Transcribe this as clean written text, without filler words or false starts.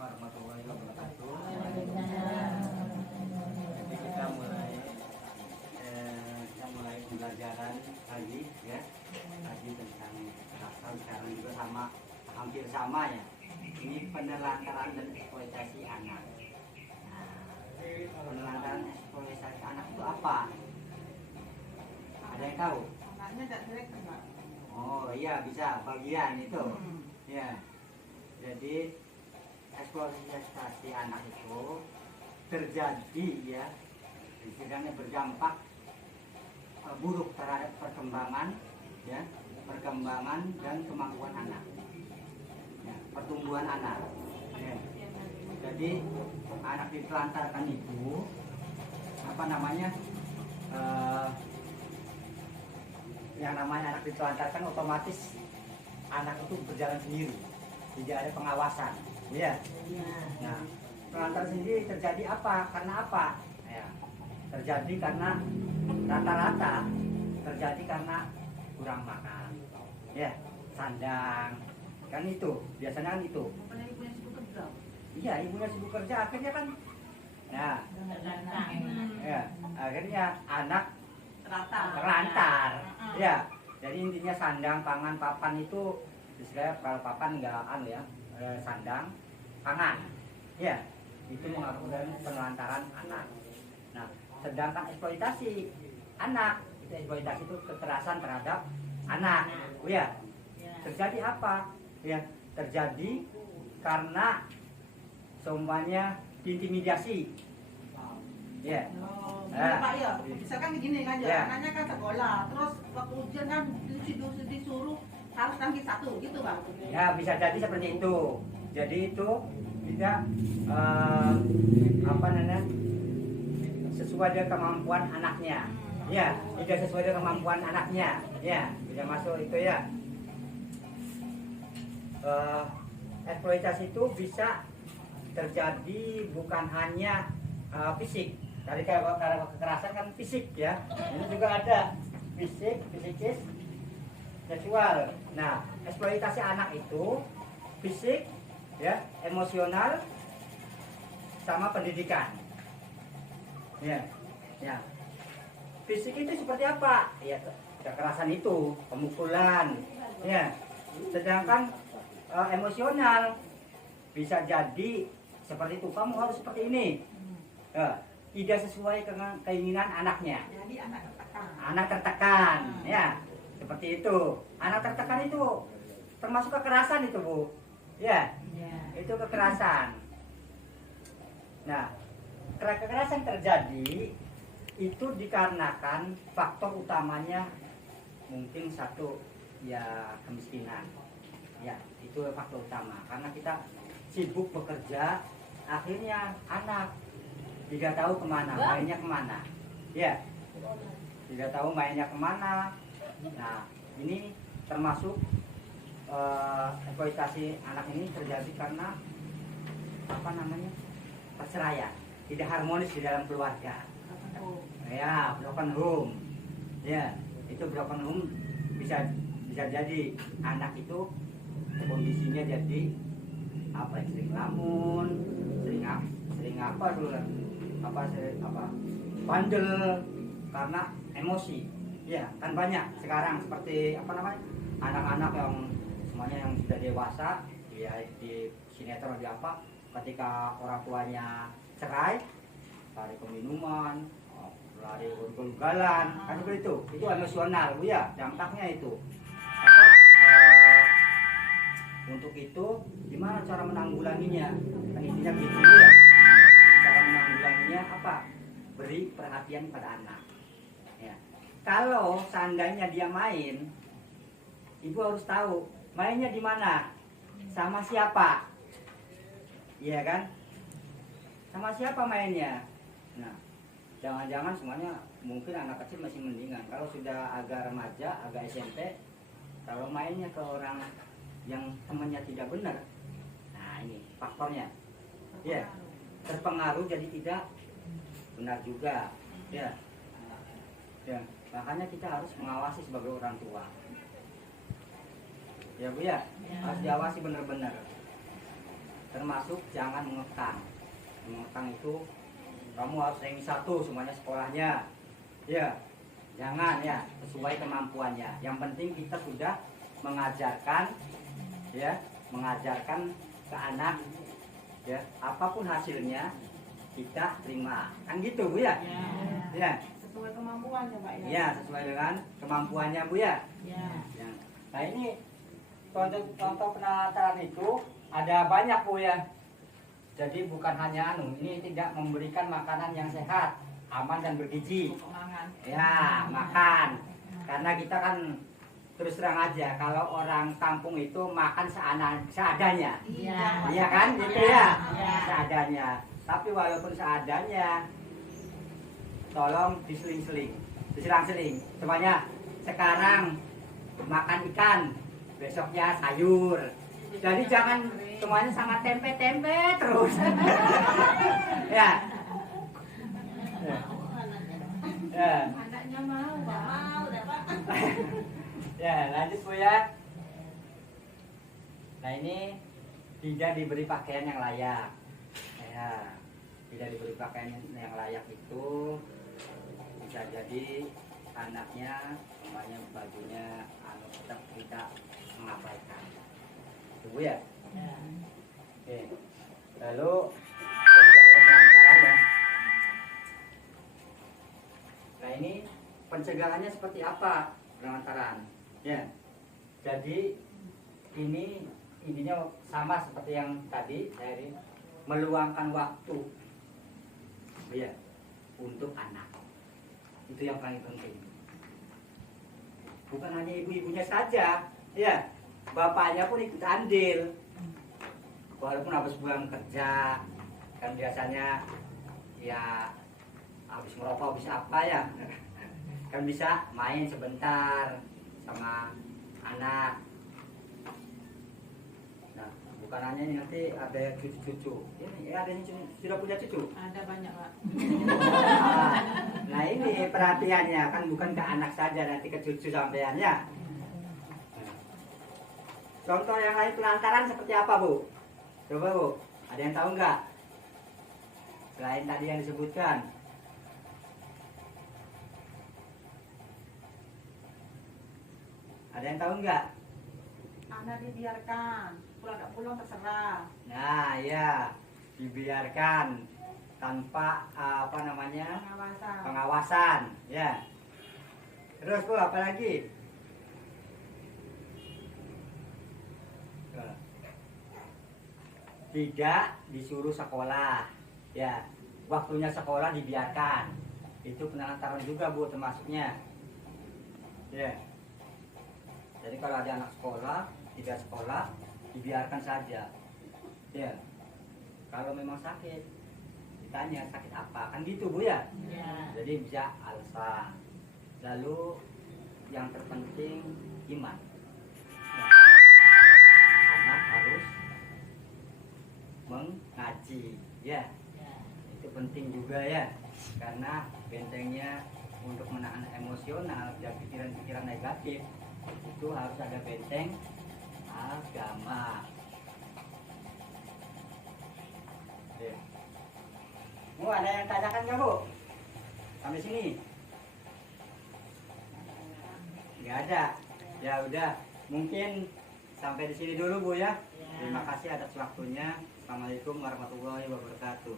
warahmatullahi wabarakatuh. Jadi kita mulai pembelajaran lagi ya, tadi tentang kekerasan. Sekarang juga hampir sama ya. Ini penelantaran dan eksploitasi anak. Nah, penelantaran eksploitasi anak itu apa? Ada yang tahu? Oh iya, bisa bagian itu. Ya. Jadi eksploitasi anak itu terjadi ya, istilahnya berdampak buruk terhadap perkembangan dan kemampuan anak, ya, pertumbuhan anak. Ya. Jadi anak ditelantarkan itu yang namanya anak ditelantarkan otomatis anak itu berjalan sendiri, tidak ada pengawasan. Ya. Nah, penelantaran sendiri terjadi apa? Karena apa? Ya, terjadi karena rata-rata terjadi karena kurang makan, ya, sandang, kan itu biasanya kan itu. Iya, ibunya sibuk kerja, akhirnya kan, nah, ya, akhirnya anak terlantar, ya. Jadi intinya sandang, pangan, papan itu, istilahnya kalau papan nggak sandang, pangan, ya, itu mengaku dari penelantaran anak. Nah, sedangkan eksploitasi anak, eksploitasi itu kekerasan terhadap anak, ya. Terjadi apa? Ya, terjadi karena semuanya diintimidasi. Ya. Pak ya, misalkan begini kan ya, anaknya kan sekolah, terus waktu ujian kan disuruh harus ranking 1 gitu Pak. Ya, bisa jadi seperti itu. Jadi itu tidak sesuai dengan kemampuan anaknya. Ya, tidak sesuai dengan kemampuan anaknya. Ya, bisa masuk itu ya. Eksploitasi itu bisa terjadi bukan hanya fisik. Tadi kalau kekerasan kan fisik ya. Ini juga ada fisik, psikis, seksual. Nah, eksploitasi anak itu fisik, ya, emosional, sama pendidikan. Ya, ya. Fisik itu seperti apa? Ya, kekerasan itu, pemukulan. Ya. Sedangkan emosional bisa jadi seperti itu. Kamu harus seperti ini. Tidak sesuai dengan keinginan anaknya. Jadi anak tertekan. Anak tertekan, ya, seperti itu. Anak tertekan itu termasuk kekerasan itu, Bu. Ya, itu kekerasan. Nah, kekerasan terjadi itu dikarenakan faktor utamanya mungkin satu, ya, kemiskinan. Ya, itu faktor utama. Karena kita sibuk bekerja, akhirnya anak tidak tahu kemana, mainnya kemana. Ya, tidak tahu mainnya kemana. Nah, ini termasuk eksploitasi anak ini terjadi karena perceraian, tidak harmonis di dalam keluarga. Ya, broken home. Ya, itu broken home bisa jadi anak itu kondisinya jadi sering lamun, sering bandel karena emosi. Ya, kan banyak sekarang seperti anak-anak yang semuanya yang sudah dewasa, ya, di sinetron di apa, ketika orang tuanya cerai, lari ke minuman, lari ugal-ugalan, kan seperti itu emosional, Bu, ya, dampaknya itu. Untuk itu gimana cara menanggulanginya? Kan intinya gitu ya. Cara menanggulanginya apa? Beri perhatian pada anak. Ya. Kalau seandainya dia main, ibu harus tahu mainnya di mana, sama siapa, iya kan? Sama siapa mainnya. Nah, jangan-jangan semuanya, mungkin anak kecil masih mendingan. Kalau sudah agak remaja, agak SMP, kalau mainnya ke orang yang temannya tidak benar, nah ini faktornya, ya, terpengaruh jadi tidak benar juga, ya. Makanya kita harus mengawasi sebagai orang tua, ya, Bu, ya, harus diawasi benar-benar. termasuk jangan mengekang. Mengekang itu kamu harus ranking 1 semuanya sekolahnya, ya jangan ya, sesuai kemampuannya. Yang penting kita sudah mengajarkan ya, mengajarkan ke anak ya, apapun hasilnya kita terima, kan gitu Bu ya. Ya Sesuai kemampuannya Pak ya. ya, sesuai dengan kemampuannya Bu ya. Ya. Ya. Nah ini contoh penataran itu ada banyak Bu ya. Jadi bukan hanya ini tidak memberikan makanan yang sehat, aman dan bergizi. Mangan. Ya, makan. Karena kita kan terus terang aja, kalau orang kampung itu makan seadanya. Iya. Iya kan? Gitu ya. Iya. Seadanya. Tapi walaupun seadanya, tolong diseling-seling, diselang-seling. Semuanya sekarang makan ikan, besoknya sayur. Jadi jangan semuanya sama tempe-tempe terus. Ya. Ya. Anaknya mau Pak. Mau dah Pak. Ya, lanjut Bu ya. Nah ini tidak diberi pakaian yang layak. Ya, tidak diberi pakaian yang layak itu bisa jadi anaknya, umpamanya bajunya tetap tidak mengabaikan. Itu Bu ya. Oke. Lalu pencegahan ya. Nah ini pencegahannya seperti apa pengantaran? Ya. Jadi ini intinya sama seperti yang tadi dari meluangkan waktu ya untuk anak. Itu yang paling penting. Bukan hanya ibu-ibunya saja, ya. Bapaknya pun ikut andil. Walaupun habis pulang kerja, kan biasanya ya habis merokok, habis apa ya, kan bisa main sebentar sama anak. Nah, bukan hanya ini, nanti ada cucu-cucu. Ini ada yang sudah punya cucu. Ada banyak Pak. Nah ini perhatiannya kan bukan ke anak saja, nanti ke cucu sampeannya. Contoh yang lain penantaran seperti apa Bu? Coba Bu, ada yang tahu nggak? Selain tadi yang disebutkan. Ada yang tahu nggak? Anak dibiarkan, pulang nggak pulang terserah. Nah ya, dibiarkan tanpa apa namanya, Pengawasan. pengawasan ya. Terus Bu, apa lagi? Tidak disuruh sekolah ya, waktunya sekolah dibiarkan. Itu penelantaran juga Bu, termasuknya ya. Jadi kalau ada anak sekolah tidak sekolah, dibiarkan saja ya. Kalau memang sakit ditanya sakit apa, kan gitu Bu ya. Jadi bisa alasan. Lalu yang terpenting iman ya. Anak harus mengaji ya. Itu penting juga ya, karena bentengnya untuk menahan emosional dan pikiran-pikiran negatif itu harus ada benteng agama. Oke. Bu, ada yang tanyakan nggak Bu? Sampai sini? Nggak ada. Ya udah, mungkin sampai di sini dulu Bu ya. Terima kasih atas waktunya. Assalamualaikum warahmatullahi wabarakatuh.